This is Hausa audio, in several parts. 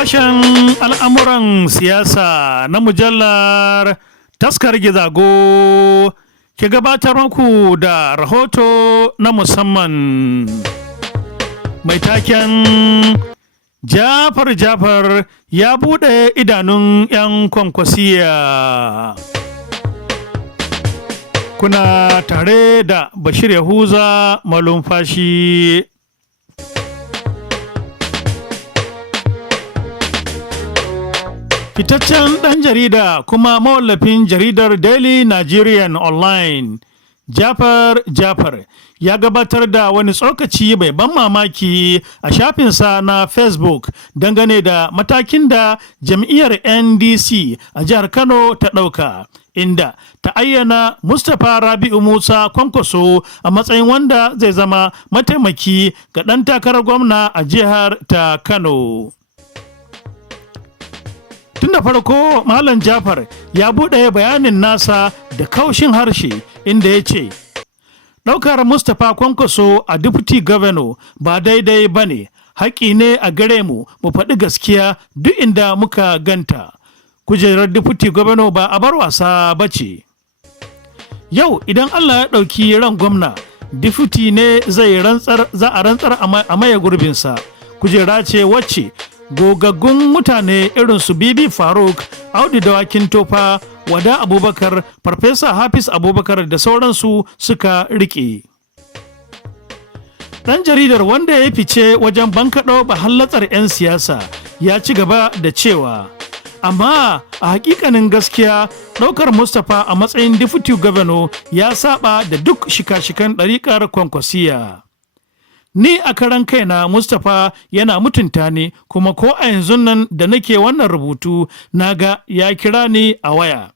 Sashen al'amuran siyasa na mujallar Taskar Gizago ke gabatar muku da rahoto na musamman mai taken Jafar ya buɗe idanun 'yan kwankwasiya. Kuna tare da Bashir Yahuza Malumfashi. Fitaccen ɗan jarida kuma mawallafin jaridar Daily Nigerian Online, Jafar ya gabatar da wani tsokaci mai ban mamaki a shafinsa na Facebook dangane da matakin da jam'iyyar NDC a jihar Kano ta ɗauka, inda ta ayyana Mustapha Rabi'u Musa Kwankwaso a matsayin wanda zai zama mataimaki ga ɗan takarar gwamna a jihar ta Kano. Tun da farko Malam Jafar ya buɗe bayanin nasa da kaushin harshe inda ya ce, ɗaukar Mustapha Kwankwaso a Deputy Governor ba daidai ba ne, haƙƙi ne a gare mu faɗi gaskiya duk inda muka ganta. Kujerar Deputy Governor ba a bar wasa ba ce. Yau idan Allah ya ɗauki ran gwamna, Deputy ne za a rantsar a maye gurbinsa. Kujera ce wacce gogaggun mutane irin su Bibi Faruk, Audu Dawakin Tofa, Wada Abubakar, Farfesa Hafiz Abubakar da sauransu suka riƙe. Ɗan jaridar wanda ya fice wajen bankaɗo bahallatsar 'yan siyasa ya ci gaba da cewa, amma a hakikanin gaskiya ɗaukar Mustapha a matsayin Deputy Governor ya saba da duk shika-shikan ɗariƙar Kwankwasiya. Ni a karan kaina Mustapha yana mutunta ni, kuma ko a yanzu nan da nake wannan rubutu naga ya kira ni a waya.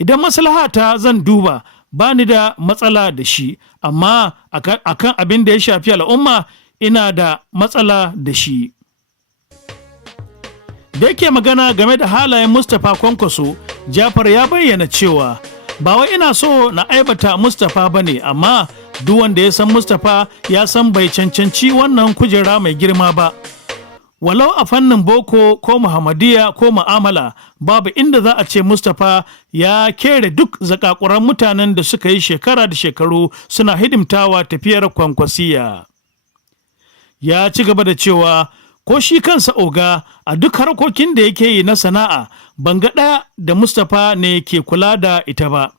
Idan maslahata zan duba ba ni da matsala da shi, amma akan abin da ya shafi al'umma ina da matsala da shi. Da yake magana game da halayen Mustapha Kwankwaso, Jafar ya bayyana cewa ba wai ina so na aibata Mustapha bane, amma duk wanda ya san Mustapha ya san bai cancanci wannan kujera mai girma ba. Walau a fannin boko ko Muhammadiyya ko mu'amala, babu inda za a ce Mustapha ya kere duk zakakuran mutanen da suka yi shekara da shekaru suna hidimtawa tafiyar Kwankwasiya. Ya ci gaba da cewa ko shi kansa oga a duk harkokin da yake yi na sana'a, ban ga ɗaya da Mustapha ne ke kula da ita ba.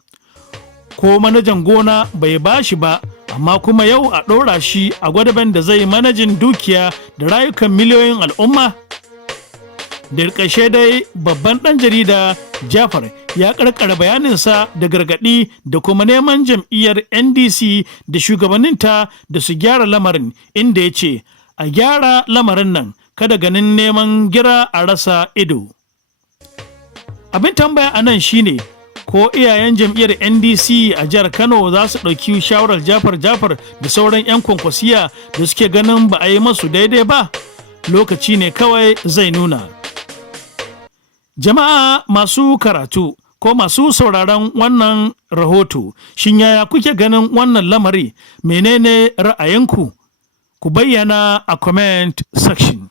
Ko manajan gona bai bashi ba, amma kuma yau a ɗora shi a gwadaben da zai manajin dukiya da rayukan miliyoyin al'umma. Da ƙarshe dai babban ɗan jarida Jafar ya ƙarƙara bayaninsa da gargaɗi da kuma neman jam'iyyar NDC da shugabanninta da su gyara lamarin, inda ya ce a gyara lamarin nan, kada ganin neman gira a rasa ido. Abin tambaya a nan shine, ko iyayen jam'iyyar NDC a jihar Kano za su ɗauki shawarar Jafar da sauran 'yan Kwankwasiya da suke ganin ba a yi masu daidai ba? Lokaci ne kawai zai nuna. Jama'a masu karatu ko masu sauraron wannan rahoto, shin yaya kuke ganin wannan lamari? Menene ra'ayinku? Ku bayyana a comment section.